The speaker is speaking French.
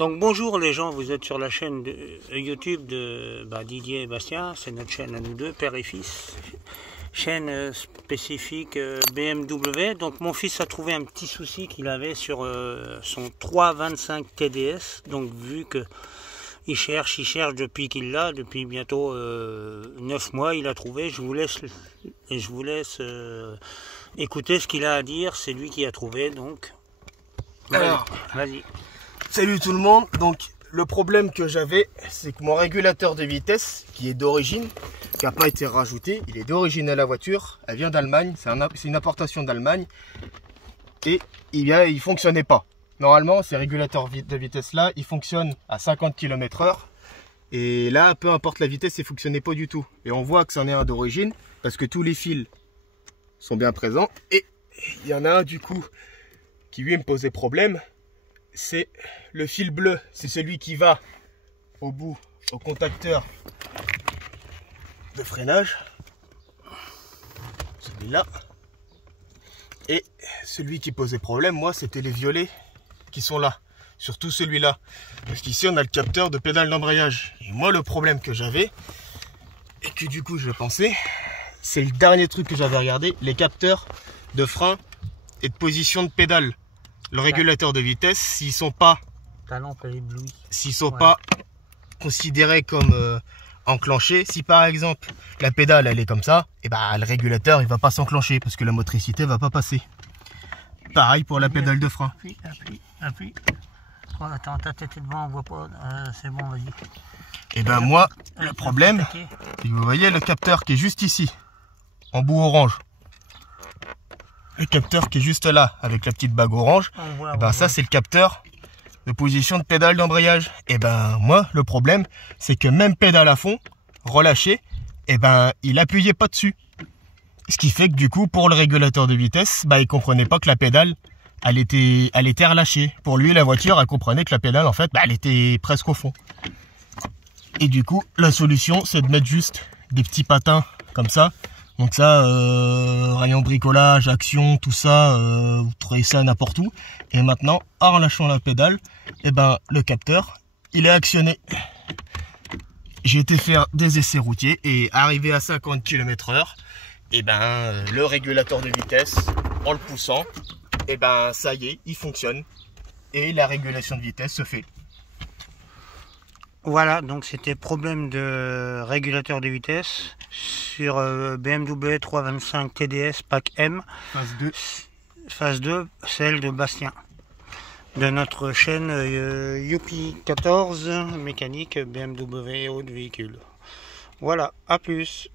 Donc bonjour les gens, vous êtes sur la chaîne de YouTube de Didier et Bastien, c'est notre chaîne à nous deux, père et fils. Chaîne spécifique BMW. Donc mon fils a trouvé un petit souci qu'il avait sur son 325 TDS. Donc vu que il cherche depuis qu'il l'a, depuis bientôt 9 mois, il a trouvé. Je vous laisse écouter ce qu'il a à dire. C'est lui qui a trouvé, donc Alors, vas-y. Salut tout le monde. Donc le problème que j'avais, c'est que mon régulateur de vitesse, qui est d'origine, qui n'a pas été rajouté, il est d'origine à la voiture, elle vient d'Allemagne, c'est une importation d'Allemagne, et il fonctionnait pas. Normalement, ces régulateurs de vitesse là, ils fonctionnent à 50 km/h, et là, peu importe la vitesse, il ne fonctionnait pas du tout. Et on voit que c'en est un d'origine, parce que tous les fils sont bien présents, et il y en a un du coup qui lui me posait problème. C'est le fil bleu, c'est celui qui va au bout, au contacteur de freinage, celui-là. Et celui qui posait problème, moi, c'était les violets qui sont là, surtout celui-là, parce qu'ici on a le capteur de pédale d'embrayage. Et moi, le problème que j'avais, et que du coup je pensais, c'est le dernier truc que j'avais regardé, les capteurs de frein et de position de pédale. Le régulateur de vitesse, s'ils sont pas considérés comme enclenchés, si par exemple la pédale elle est comme ça, et le régulateur il va pas s'enclencher parce que la motricité va pas passer. Pareil pour la pédale de frein. Appuie. Oh, attends, ta tête est devant, on voit pas. C'est bon, vas-y. Et moi, le problème, c'est que vous voyez le capteur qui est juste ici, en bout orange. Le capteur qui est juste là, avec la petite bague orange, ça c'est le capteur de position de pédale d'embrayage. Et moi, le problème, c'est que même pédale à fond, relâché, il appuyait pas dessus. Ce qui fait que du coup, pour le régulateur de vitesse, il comprenait pas que la pédale, elle était relâchée. Pour lui, la voiture, elle comprenait que la pédale, en fait, elle était presque au fond. Et du coup, la solution, c'est de mettre juste des petits patins comme ça. Donc ça, rayon bricolage, action, tout ça, vous trouvez ça n'importe où. Et maintenant, en relâchant la pédale, le capteur, il est actionné. J'ai été faire des essais routiers et arrivé à 50 km/h, le régulateur de vitesse, en le poussant, ça y est, il fonctionne. Et la régulation de vitesse se fait. Voilà, donc c'était problème de régulateur de vitesse sur BMW 325 TDS Pack M, phase 2, celle de Bastien, de notre chaîne Youpi 14 mécanique BMW et autres véhicules. Voilà, à plus.